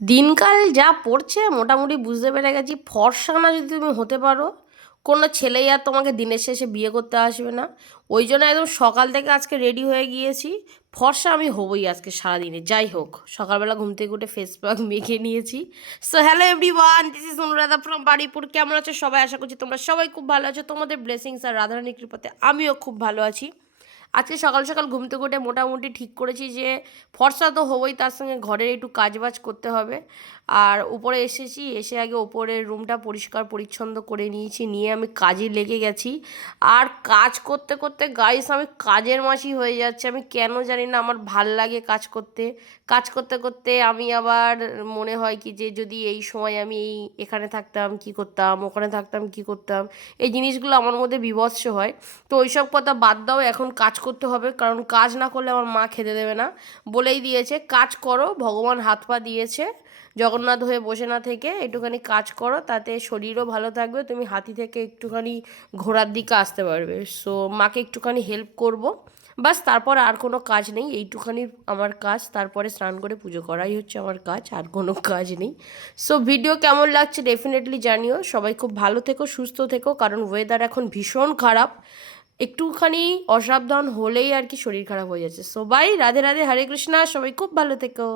দিনকাল যা পড়ছে মোটামুটি বুঝতে পেরে গেছি, ফর্সা না যদি তুমি হতে পারো, কোনো ছেলেই আর তোমাকে দিনের শেষে বিয়ে করতে আসবে না। ওই জন্য একদম সকাল থেকে আজকে রেডি হয়ে গিয়েছি। ফর্সা আমি হবই আজকে সারাদিনে, যাই হোক। সকালবেলা ঘুম থেকে উঠে ফেস প্যাক মেখে নিয়েছি। So hello everyone, this is Anuradha from Baripur. কেমন আছো সবাই? আশা করছি তোমরা সবাই খুব ভালো আছো। তোমাদের ব্লেসিংস আর রাধারানীর কৃপাতে আমিও খুব ভালো আছি। আজকে সকাল সকাল ঘুম থেকে উঠে মোটামুটি ঠিক করেছি যে ফর্সা তো হবই, তার সঙ্গে ঘরের একটু কাজবাজ করতে হবে। আর উপরে এসেছি, এসে আগে ওপরের রুমটা পরিষ্কার পরিচ্ছন্ন করে নিয়েছি, নিয়ে আমি কাজে লেগে গেছি। আর কাজ করতে করতে গাইস আমি কাজের মাসি হয়ে যাচ্ছে। আমি কেন জানি না, আমার ভাল লাগে কাজ করতে। কাজ করতে করতে আমি আবার মনে হয় কি যে যদি এই সময় আমি এখানে থাকতাম কি করতাম, ওখানে থাকতাম কি করতাম, এই জিনিসগুলো আমার মধ্যে বিভৎস হয়। তো ওইসব কথা বাদ দাও, এখন কাজ করতে হবে, কারণ কাজ না করলে আমার মা খেতে দেবে না। বলেই দিয়েছে কাজ করো, ভগবান হাত পা দিয়েছে, জগন্নাথ হয়ে বসে না থেকে একটুখানি কাজ করো, তাতে শরীরও ভালো থাকবে, তুমি হাতি থেকে একটুখানি ঘোড়ার দিকে আসতে পারবে। সো মাকে একটুখানি হেল্প করব, বাস। তারপর আর কোনো কাজ নেই, এইটুখানি আমার কাজ। তারপরে স্নান করে পুজো করাই হচ্ছে আমার কাজ, আর কোনো কাজ নেই। সো ভিডিও কেমন লাগছে ডেফিনেটলি জানিও। সবাই খুব ভালো থেকো, সুস্থ থেকো, কারণ ওয়েদার এখন ভীষণ খারাপ। একটুখানি অসাবধান হলেই আর কি শরীর খারাপ হয়ে যাচ্ছে। সো বাই, রাধে রাধে, হরে কৃষ্ণা, সবাই খুব ভালো থেকো।